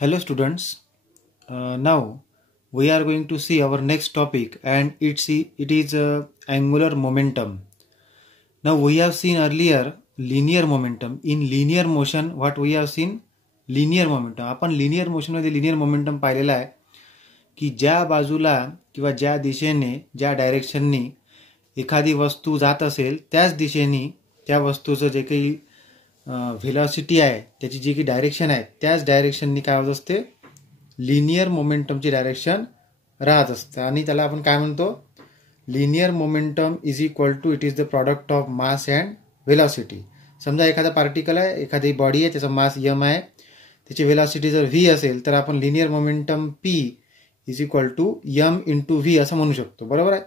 Hello students, now we are going to see our next topic and it is angular momentum. Now we have seen earlier linear momentum. In linear motion what we have seen? Linear momentum. आपण linear motion मध्ये linear momentum पाहिलेला आहे की ज्या बाजूला किंवा ज्या दिशेने ज्या डायरेक्शननी एखादी वस्तू जात असेल त्याच दिशेने त्या वस्तूचं जे काही व्हेलॉसिटी आहे त्याची जी काही डायरेक्शन आहे त्याच डायरेक्शननी काय होत असते लिनियर मोमेंटमची डायरेक्शन राहत असते आणि त्याला आपण काय म्हणतो linear momentum is equal to it is the product of mass and velocity. समजा एखादा पार्टिकल आहे एखादी बॉडी आहे त्याचा मास m आहे त्याची व्हेलॉसिटी जर v असेल तर आपण linear momentum p is equal to m into v असं म्हणू शकतो. बरोबर आहे.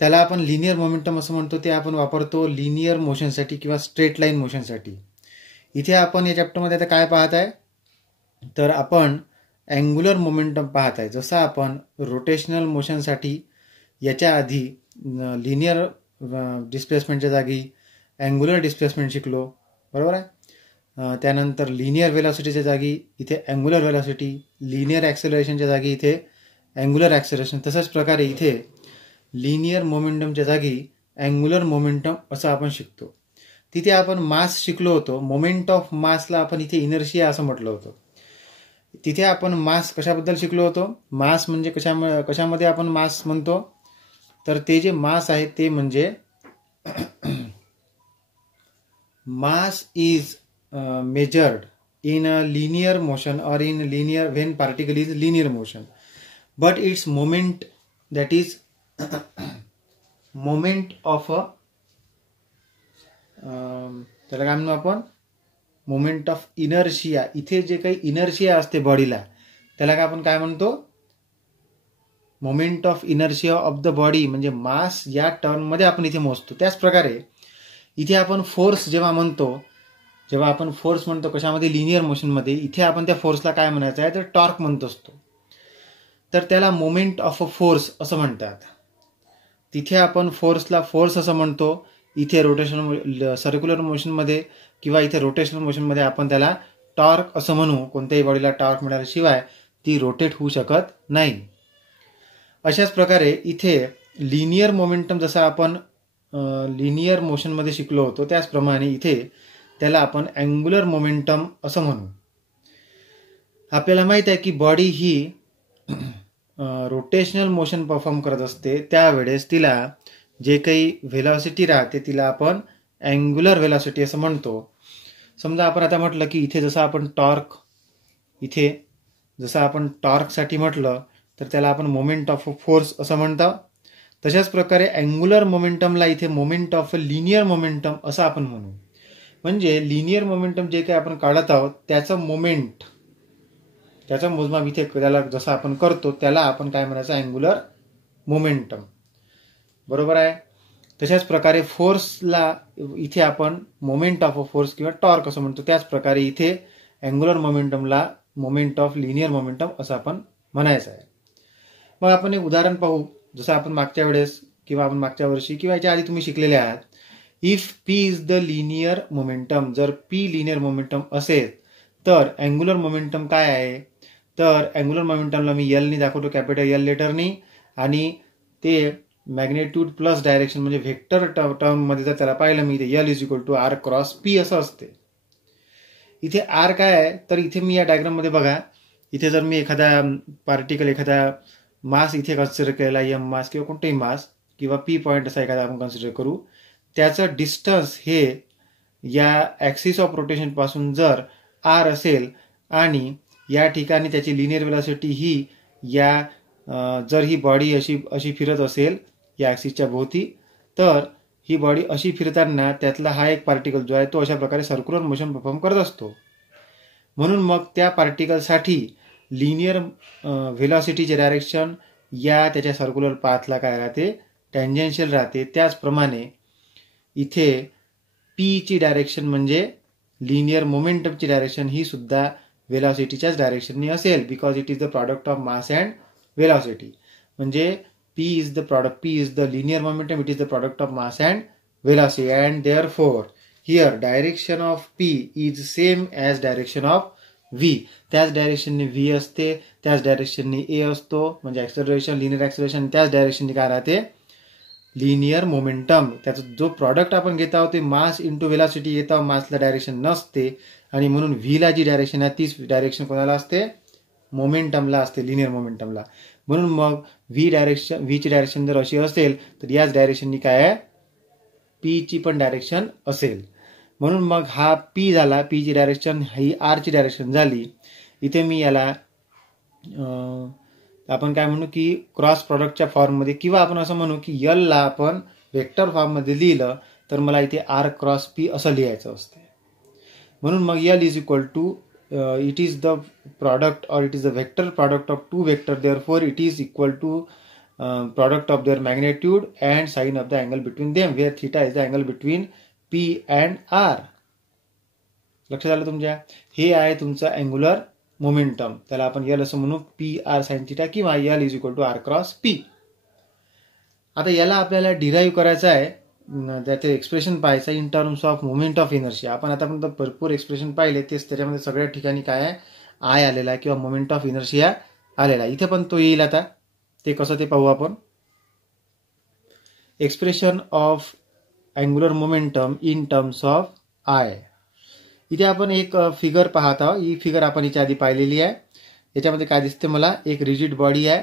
त्याला आपण लिनियर मोमेंटम असं म्हणतो ते आपण वापरतो लिनियर मोशनसाठी किंवा स्ट्रेट लाईन मोशनसाठी. इथे आपण या चॅप्टरमध्ये आता काय पाहत आहे तर आपण अँग्युलर मोमेंटम पाहत आहे. जसं आपण रोटेशनल मोशनसाठी याच्या आधी लिनियर डिस्प्लेसमेंटच्या जागी अँग्युलर डिस्प्लेसमेंट शिकलो. बरोबर आहे. त्यानंतर लिनियर व्हेलॉसिटीच्या जागी इथे अँग्युलर व्हेलॉसिटी, लिनियर ॲक्सेलरेशनच्या जागी इथे अँग्युलर ॲक्सेलरेशन. तशाच प्रकारे इथे लिनियर मोमेंटमच्या जागी अँग्युलर मोमेंटम असं आपण शिकतो. तिथे आपण मास शिकलो होतो. मोमेंट ऑफ मासला आपण इथे इनर्शिया असं म्हटलं होतं. तिथे आपण मास कशाबद्दल शिकलो होतो. मास म्हणजे कशामध्ये आपण मास म्हणतो तर ते जे मास आहे ते म्हणजे mass is measured in a linear motion or in linear when particle is linear motion but its moment that is moment of a त्याला काय म्हणू आपण मोमेंट ऑफ इनर्शिया. इथे जे काही इनर्शिया असते बॉडीला त्याला काय आपण काय म्हणतो moment of inertia of the body म्हणजे मास या टर्ममध्ये आपण इथे मोजतो. त्याच प्रकारे इथे आपण फोर्स जेव्हा आपण फोर्स म्हणतो कशामध्ये लिनियर मोशनमध्ये इथे आपण त्या फोर्सला काय म्हणायचं आहे तर टॉर्क म्हणत असतो. तर त्याला मोमेंट ऑफ अ फोर्स असं म्हणतात. तिथे आपण फोर्सला फोर्स असं म्हणतो. इथे रोटेशनल सर्क्युलर मोशनमध्ये किंवा इथे रोटेशनल मोशनमध्ये आपण त्याला टॉर्क असं म्हणू. कोणत्याही बॉडीला टॉर्क मिळाल्याशिवाय ती रोटेट होऊ शकत नाही. अशाच प्रकारे इथे लिनियर मोमेंटम जसं आपण लिनियर मोशनमध्ये शिकलो होतो त्याचप्रमाणे इथे त्याला आपण अँग्युलर मोमेंटम असं म्हणू. आपल्याला माहित आहे की बॉडी ही रोटेशनल मोशन परफॉर्म करत असते त्यावेळेस तिला जे काही व्हेलॉसिटी राहते तिला आपण अँग्युलर व्हेलॉसिटी असं म्हणतो. समजा आपण आता म्हटलं की इथे जसं आपण टॉर्कसाठी म्हटलं तर त्याला आपण मोमेंट ऑफ फोर्स असं म्हणतो. तशाच प्रकारे अँग्युलर मोमेंटमला इथे मोमेंट ऑफ लिनियर मोमेंटम असं आपण म्हणू. म्हणजे लिनियर मोमेंटम जे काही आपण काढत आहोत त्याचं मोजमाप इथे त्याला जसं आपण करतो त्याला आपण काय म्हणायचं अँग्युलर मोमेंटम. बरोबर आहे. तशाच प्रकारे फोर्सला इथे आपण मोमेंट ऑफ अ फोर्स किंवा टॉर्क असं म्हणतो. त्याच प्रकारे इथे अँग्युलर मोमेंटमला मोमेंट ऑफ लिनियर मोमेंटम असं आपण म्हणायचं आहे. मग आपण एक उदाहरण पाहू. जसं आपण मागच्या वेळेस किंवा आपण मागच्या वर्षी किंवा याच्या आधी तुम्ही शिकलेले आहात. If P is the linear momentum, जर पी लिनियर मोमेंटम असेल तर अँग्युलर मोमेंटम काय आहे तर अँग्युलर मोमेंटमला मी एल नी दाखवतो कॅपिटल एल लेटरनी आणि ते मॅग्नेट्यूड प्लस डायरेक्शन म्हणजे व्हेक्टर टर्ममध्ये जर त्याला पाहिलं मी इथे L is equal to R cross P असं असते. इथे आर काय आहे तर इथे मी या डायग्राममध्ये बघा इथे जर मी एखादा पार्टिकल एखादा मास इथे कन्सिडर केलेला एम मास किंवा कोणताही मास किंवा पी पॉईंट असा एखादा आपण कन्सिडर करू. त्याचं डिस्टन्स हे या ॲक्सिस ऑफ रोटेशन पासून जर आर असेल आणि या ठिकाणी त्याची लिनियर व्हेलॉसिटी ही या जर ही बॉडी अशी फिरत असेल या ॲक्सिसच्या भोवती तर ही बॉडी अशी फिरताना त्यातला हा एक पार्टिकल जो आहे तो अशा प्रकारे सर्क्युलर मोशन परफॉर्म करत असतो. म्हणून मग त्या पार्टिकलसाठी लिनियर व्हेलॉसिटीचे डायरेक्शन या त्याच्या सर्क्युलर पाथला काय राहते टँजेन्शियल राहते. त्याचप्रमाणे इथे पी ची डायरेक्शन म्हणजे लिनियर मोमेंटमची डायरेक्शन ही सुद्धा व्हेलॉसिटीच्याच डायरेक्शननी असेल because it is the product of mass and velocity. म्हणजे p is the linear momentum, it is the product of mass and velocity and therefore here direction of P is same as direction of V, त्याच डायरेक्शनने V असते, त्याच डायरेक्शनने ए असतो, म्हणजे acceleration, linear acceleration, त्याच डायरेक्शनने काय राहते, linear momentum. त्याचा जो प्रॉडक्ट आपण घेत आहोत ते मास इंटू वेलॉसिटी घेत आहोत, मासला डायरेक्शन नसते, आणि म्हणून व्हीला जी डायरेक्शन आहे तीच डायरेक्शन कोणाला असते, मोमेंटमला असते, लिनियर मोमेंटमला. म्हणून मग व्हीची डायरेक्शन जर अशी असेल तर याच डायरेक्शननी काय आहे, पीची पण डायरेक्शन असेल. म्हणून मग हा पी झाला, पीची डायरेक्शन ही आरची डायरेक्शन झाली. इथे मी याला आपण काय म्हणू की क्रॉस प्रॉडक्टच्या फॉर्ममध्ये, किंवा आपण असं म्हणू की एलला आपण वेक्टर फॉर्ममध्ये लिहिलं तर मला इथे आर क्रॉस पी असं लिहायचं असते. म्हणून मग L is equal to it is the product और it is the vector product of two vector, therefore it is equal to product of their magnitude and sine of the angle between them, where theta is the angle between P and R. लक्षात आलं तुमच्या? हे आहे तुमचं angular momentum. त्याला आपण L असं म्हणू, पी आर साइन थिटा, किंवा L is equal to R cross P. आता याला आपल्याला डिराईव्ह करायचं आहे, त्याचे एक्सप्रेशन पाहायचं in terms of moment of inertia. आपण आतापर्यंत भरपूर एक्सप्रेशन पाहिले, तेच त्याच्यामध्ये सगळ्या ठिकाणी काय आहे, आय आलेला आहे किंवा मोमेंट ऑफ इनर्शिया आलेला आहे. इथे पण तो येईल. आता ते कसं ते पाहू आपण. Expression of angular momentum in terms of I. इथे आपण एक फिगर पाहत आहोत. ही फिगर आपण याच्या आधी पाहिलेली आहे. याच्यामध्ये काय दिसते मला, एक रिजिड बॉडी आहे.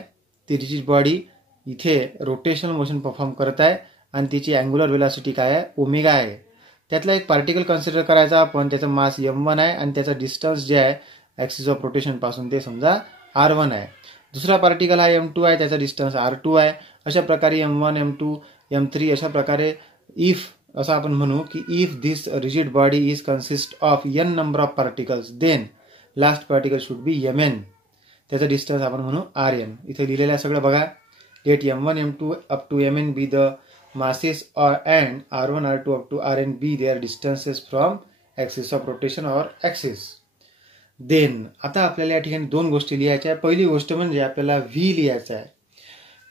ती रिजिड बॉडी इथे रोटेशनल मोशन परफॉर्म करत आहे आणि तिची अँग्युलर वेलॉसिटी काय आहे, ओमेगा आहे. त्यातला एक पार्टिकल कन्सिडर करायचा आपण, त्याचा मास m1 आहे आणि त्याचा डिस्टन्स जे आहे ॲक्सिस ऑफ रोटेशन पासून ते समजा r1 आहे. दुसरा पार्टिकल हा m2 आहे, त्याचा डिस्टन्स r2 आहे. अशा प्रकारे m1, m2, m3 अशा प्रकारे इफ असं आपण म्हणू की if this rigid body is consist of n number of particles, then last particle should be mn. त्याचा डिस्टन्स आपण म्हणू rn. इथे लिहिलेलं आहे सगळं बघा. Let m1, m2 up to mn be the masses and r1, r2 up to rn be their distances from axis of rotation or axis. Then आता आपल्याला या ठिकाणी दोन गोष्टी लिहायच्या आहे. पहिली गोष्ट म्हणजे आपल्याला व्ही लिहायचा आहे.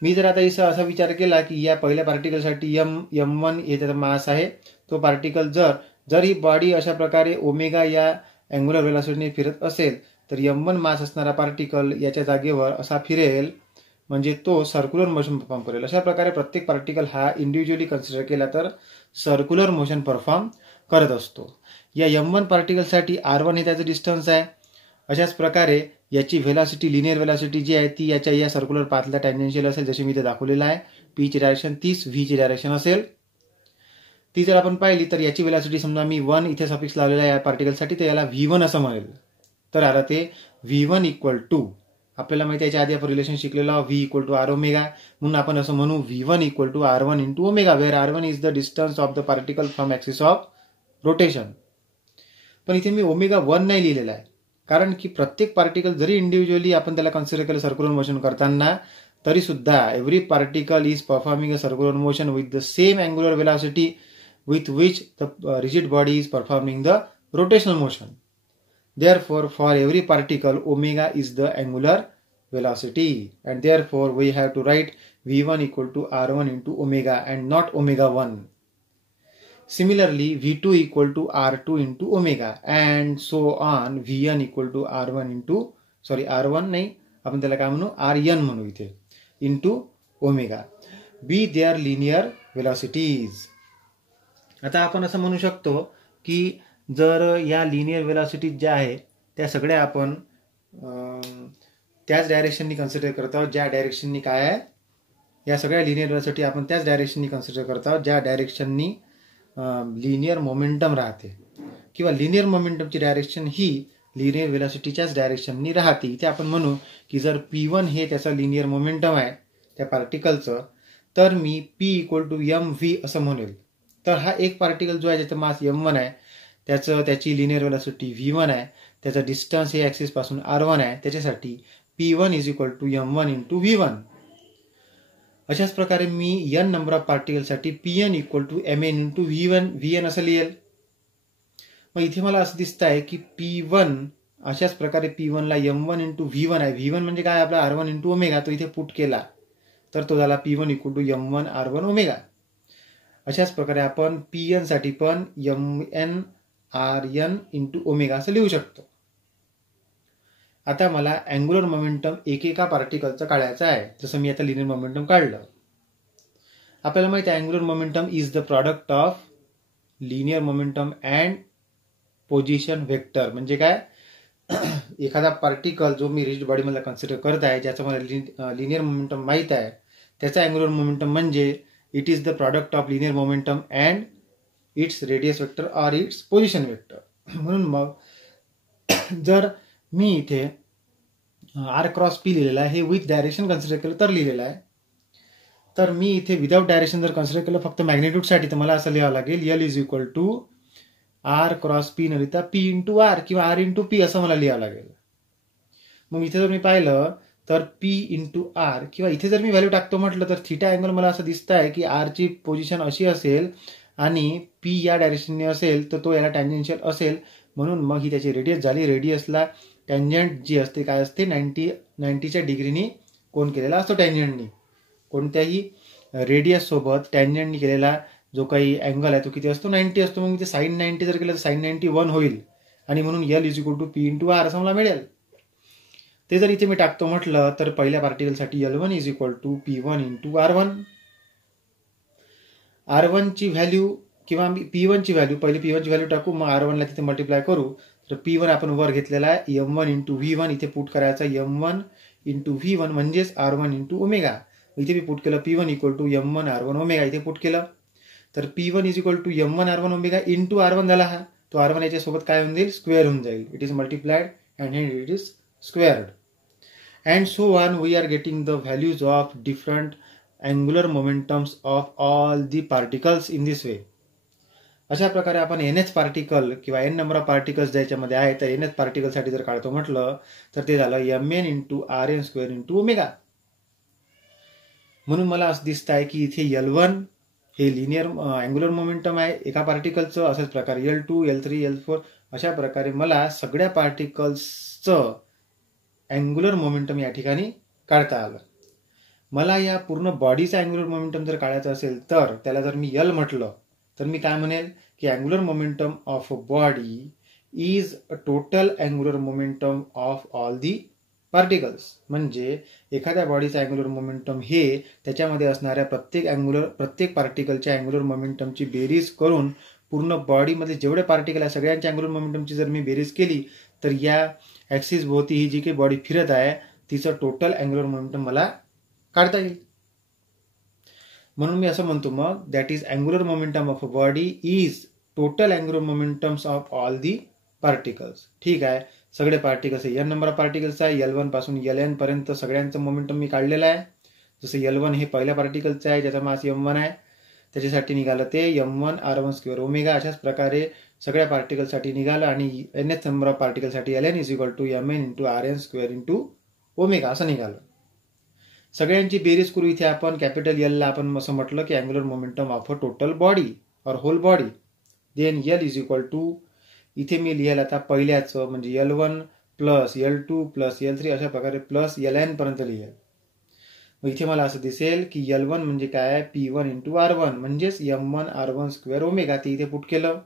मी जर आता इथं असा विचार केला की या पहिल्या पार्टिकलसाठी m1 हे त्याचा मास आहे. तो पार्टिकल जर ही बॉडी अशा प्रकारे ओमेगा या अँग्युलर वेलॉसिटीने फिरत असेल तर m1 मास असणारा पार्टिकल याच्या जागेवर असा फिरेल, म्हणजे तो सर्क्युलर मोशन परफॉर्म करेल. अशा प्रकारे प्रत्येक पार्टिकल हा इंडिव्हिज्युअली कन्सिडर केला तर सर्क्युलर मोशन परफॉर्म करत असतो. या m1 पार्टिकलसाठी r1 हे त्याचं डिस्टन्स आहे. अशाच प्रकारे याची व्हेलॉसिटी, लिनियर व्हेलॉसिटी जी आहे ती याच्या या सर्क्युलर पाथला टँजेन्शियल असेल, जसे मी इथे दाखवलेलं आहे. पीची डायरेक्शन तीच व्हीची डायरेक्शन असेल. ती जर आपण पाहिली तर याची व्हेलॉसिटी समजा मी 1 इथे सफिक्स लावलेला आहे या पार्टिकलसाठी, तर याला v1 असं म्हणेल. तर आता ते v1 इक्वल टू, आपल्याला माहिती आहे याच्या आधी आपण रिलेशन शिकलेलो v equal to r omega, म्हणून आपण असं म्हणू v1 equal to r1 into omega, where r1 is the distance of the particle from axis of rotation. पण इथे मी ओमेगा 1 नाही लिहिलेला आहे, कारण की प्रत्येक पार्टिकल जरी इंडिव्हिज्युअली आपण त्याला कन्सिडर केलं सर्क्युलर मोशन करताना, तरी सुद्धा every particle is performing a circular motion with the same angular velocity with which the rigid body is performing the rotational motion. Therefore, for every particle, omega is the angular velocity, and therefore we have to write v1 equal to r1 into omega and not omega 1. Similarly, v2 equal to r2 into omega and so on. vn equal to r1 into, r1 नाही, आपण त्याला काय म्हणू, rn म्हणू इथे, into omega. Be their linear velocities. आता आपण असं म्हणू शकतो की जर या लिनियर वेलॉसिटी ज्या आहे त्या सगळ्या आपण त्याच डायरेक्शननी कन्सिडर करत आहोत ज्या डायरेक्शननी काय आहे, या सगळ्या लिनियर वेलॉसिटी आपण त्याच डायरेक्शननी कन्सिडर करत आहोत ज्या डायरेक्शननी लिनियर मोमेंटम राहते, किंवा लिनियर मोमेंटमची डायरेक्शन ही लिनियर वेलॉसिटीच्याच डायरेक्शननी राहते. इथे आपण म्हणू की जर P1 हे त्याचं लिनियर मोमेंटम आहे त्या पार्टिकलचं, तर मी P इक्वल टू mv असं म्हणेल. तर हा एक पार्टिकल जो आहे ज्याचा मास m1 आहे, त्याची लिनियर वेलॉसिटी v1 आहे, त्याचा डिस्टन्स हे ॲक्सिस पासून r1 आहे, त्याच्यासाठी p1 is equal to m1 into v1. अशाच प्रकारे मी n नंबर ऑफ पार्टिकलसाठी pn equal to mn into vn असं लिहेल. मग इथे मला असं दिसतं आहे की p1 अशाच प्रकारे p1 ला m1 इंटू v1 आहे. v1 म्हणजे काय, आपला r1 इंटू ओमेगा, तो इथे पुट केला तर तो झाला p1 equal to m1 r1 omega. अशाच प्रकारे आपण pn साठी पण mn rn इंटू ओमेगा असं लिहू शकतो. आता मला अँग्युलर मोमेंटम एकेका पार्टिकलचं काढायचं आहे. जसं मी आता लिनियर मोमेंटम काढलं. आपल्याला माहिती आहे angular momentum is the product of linear momentum and position vector. म्हणजे काय, एखादा पार्टिकल जो मी रिजिड बॉडीमध्ये कन्सिडर करत आहे, ज्याचं मला लिनियर मोमेंटम माहीत आहे, त्याचा अँग्युलर मोमेंटम म्हणजे it is the product of linear momentum and its radius vector or it's position vector. म्हणून मग जर मी इथे आर क्रॉस पी लिहिलेला आहे, हे विथ डायरेक्शन कन्सिडर केलं तर लिहिलेलं आहे. तर मी इथे विदाउट डायरेक्शन जर कन्सिडर केलं फक्त मॅग्नेट्यूडसाठी, तर मला असं लिहावं लागेल L is equal to R cross P न लिहिता पी इंटू आर किंवा आर इंटू पी असं मला लिहावं लागेल. मग इथे जर मी पाहिलं तर पी इंटू आर, किंवा इथे जर मी व्हॅल्यू टाकतो म्हटलं तर थिटा अँगल मला असं दिसत आहे की आरची पोझिशन अशी असेल आणि पी या डायरेक्शनने असेल तर तो याला टँजेन्शियल असेल. म्हणून मग ही त्याची रेडियस झाली. रेडियसला टँजंट जी असते काय असते, 90च्या डिग्रीनी कोण केलेला असतो टँजंटनी. कोणत्याही रेडियस सोबत टँजंटनी केलेला जो काही अँगल आहे तो किती असतो, 90 असतो. मग इथे साइन 90 जर केलं तर साइन 91 होईल आणि म्हणून L is equal to P into R असं मला मिळेल. ते जर इथे मी टाकतो म्हटलं तर पहिल्या पार्टिकलसाठी L1 is equal to P1 into R1. R1 ची व्हॅल्यू किंवा P1 ची व्हॅल्यू, पहिले P1 ची व्हॅल्यू टाकू, मग R1 ला तिथे मल्टिप्लाय करू. तर P1 आपण वर घेतलेला आहे M1 इंटू V1, इथे पुट करायचा M1 इंटू V1 म्हणजेच R1 इंटू ओमेगा. इथे मी पुट केलं P1 equal to M1 R1 omega, इथे पुट केलं तर P1 is equal to M1 R1 omega into R1 झाला. हा तो R1 याच्यासोबत काय होऊन जाईल, स्क्वेअर होऊन जाईल. It is multiplied and it is squared. And so on, we are getting the values of different angular momentums of all the particles in this way. अशा प्रकारे आपण nth पार्टिकल किंवा n नंबर ऑफ पार्टिकल्स ज्याच्यामध्ये आहे तर nth पार्टिकलसाठी जर काढतो म्हटलं तर ते झालं mn into RN square into omega. म्हणून मला असं दिसत आहे की इथे L1 हे लिनियर अँग्युलर मोमेंटम आहे एका पार्टिकलचं. अशाच प्रकारे L2, L3, L4 अशा प्रकारे मला सगळ्या पार्टिकल्सचं अँग्युलर मोमेंटम या ठिकाणी काढता आलं. मला या पूर्ण बॉडीचा अँग्युलर मोमेंटम जर काढायचा असेल तर त्याला जर मी L म्हटलं तर मी काय म्हणेल की angular momentum of a body is a total angular momentum of all the particles. म्हणजे एखाद्या बॉडीचा अँग्युलर मोमेंटम हे त्याच्यामध्ये असणाऱ्या प्रत्येक पार्टिकलच्या अँग्युलर मोमेंटमची बेरीज करून पूर्ण बॉडीमध्ये जेवढे पार्टिकल आहे सगळ्यांच्या अँग्युलर मोमेंटमची जर मी बेरीज केली तर या ॲक्सिस भोवती ही जी काही बॉडी फिरत आहे तिचं टोटल अँग्युलर मोमेंटम मला काढता येईल. म्हणून मी असं म्हणतो मग that is angular momentum of a body is total angular momentums of all the particles. ठीक आहे, सगळे particles n number of particles आहे. L1 पासून Ln पर्यंत सगळ्यांचं मोमेंटम मी काढलेलं आहे. जसं L1 हे पहिल्या पार्टिकलचं आहे ज्याचा मास M1 आहे, त्याच्यासाठी निघालं ते M1 R1 स्क्वेअर ओमेगा. अशाच प्रकारे सगळ्या पार्टिकलसाठी निघालं आणि nth नंबर ऑफ पार्टिकलसाठी Ln is equal to Mn into RN square into omega असं निघालं. सगळ्यांची बेरीज करू. इथे आपण कॅपिटल L ला आपण असं म्हटलं की angular momentum of a total body or whole body. Then L is equal to, इथे मी लिहायला आता पहिल्याचं म्हणजे L1 plus L2 plus L3 अशा प्रकारे प्लस Ln पर्यंत लिहेल. मग इथे मला असं दिसेल की L1 म्हणजे काय आहे P1 इंटू R1 म्हणजेच M1 R1 स्क्वेअर ओमेगा, ते इथे पुट केलं.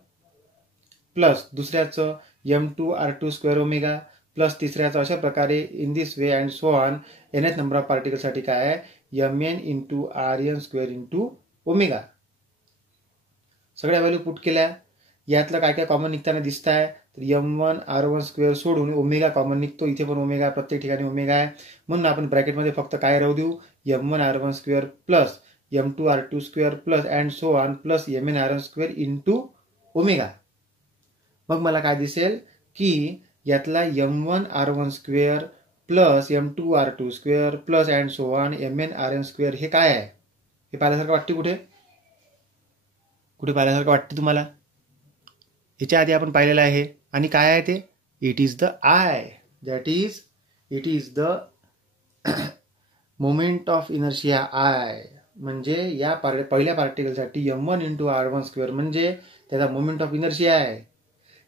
प्लस दुसऱ्याचं M2 R2 square omega plus तिसऱ्याचं. अशा प्रकारे in this way and so on nth number of पार्टिकलसाठी काय आहे Mn into RN square into omega. सगळ्या व्हॅल्यू पुट केल्या. यातलं काय काय कॉमन निघताना दिसत आहे तर M1 R1 स्क्वेअर सोडून ओमेगा कॉमन निघतो. इथे पण ओमेगा, प्रत्येक ठिकाणी ओमेगा आहे. म्हणून आपण ब्रॅकेटमध्ये फक्त काय राहू देऊ M1 R1 square plus M2 R2 square plus and so on plus Mn RN square into omega. मग मला काय दिसेल की यातला M1 R1 square plus M2 R2 square plus and so on Mn RN square हे काय आहे, हे पाहिल्यासारखं वाटते. कुठे पाहिल्यासारखं वाटते तुम्हाला? याच्या आधी आपण पाहिलेलं आहे. आणि काय आहे ते, it is the I, that is it is the moment of inertia I. म्हणजे या पहिल्या पार्टिकलसाठी M1 इंटू R1 स्क्वेअर म्हणजे त्याचा मोमेंट ऑफ इनर्शिया आहे.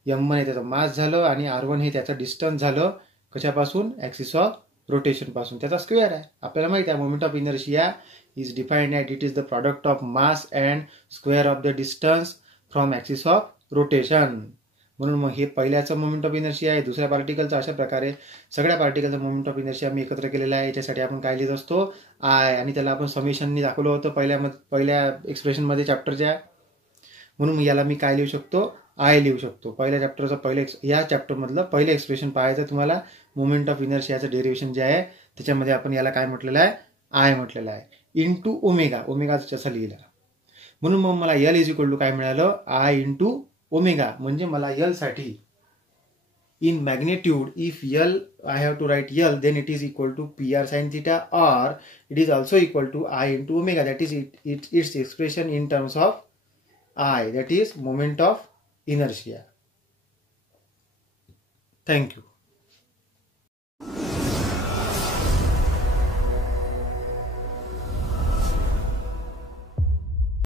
M1 हे त्याचं मास झालं आणि R1 हे त्याचं डिस्टन्स झालं. कशापासून, ॲक्सिस ऑफ रोटेशन पासून. त्याचा स्क्वेअर आहे. आपल्याला माहिती आहे moment of inertia is defined at it is the product of mass and square of the distance from axis of rotation. म्हणून मग हे पहिल्याचं मोमेंट ऑफ इनर्शिया आहे, दुसऱ्या पार्टिकलचा, अशा प्रकारे सगळ्या पार्टिकलचा मोमेंट ऑफ इनर्शिया मी एकत्र केलेला आहे. याच्यासाठी आपण काय लिहित असतो, आय, आणि त्याला आपण समेशननी दाखवलं होतं पहिल्या एक्सप्रेशनमध्ये चॅप्टरच्या. म्हणून याला मी काय लिहू शकतो, आय लिहू शकतो. पहिल्या चॅप्टरचं या चॅप्टरमधलं पहिलं एक्सप्रेशन पाहायचं तुम्हाला, मोमेंट ऑफ इनर्शियाचं डेरिव्हेशन जे आहे त्याच्यामध्ये आपण याला काय म्हटलेलं आहे, आय म्हटलेलं आहे. इंटू ओमेगा, ओमेगा जसं लिहिला. म्हणून मग मला यल इज इक्वल टू काय मिळालं, आय इंटू ओमेगा. म्हणजे मला यल साठी in magnitude, if L I have to write L, then it is equal to PR sin theta, or it is also equal to I into omega. That is its expression in terms of I, that is moment of inertia. Thank you.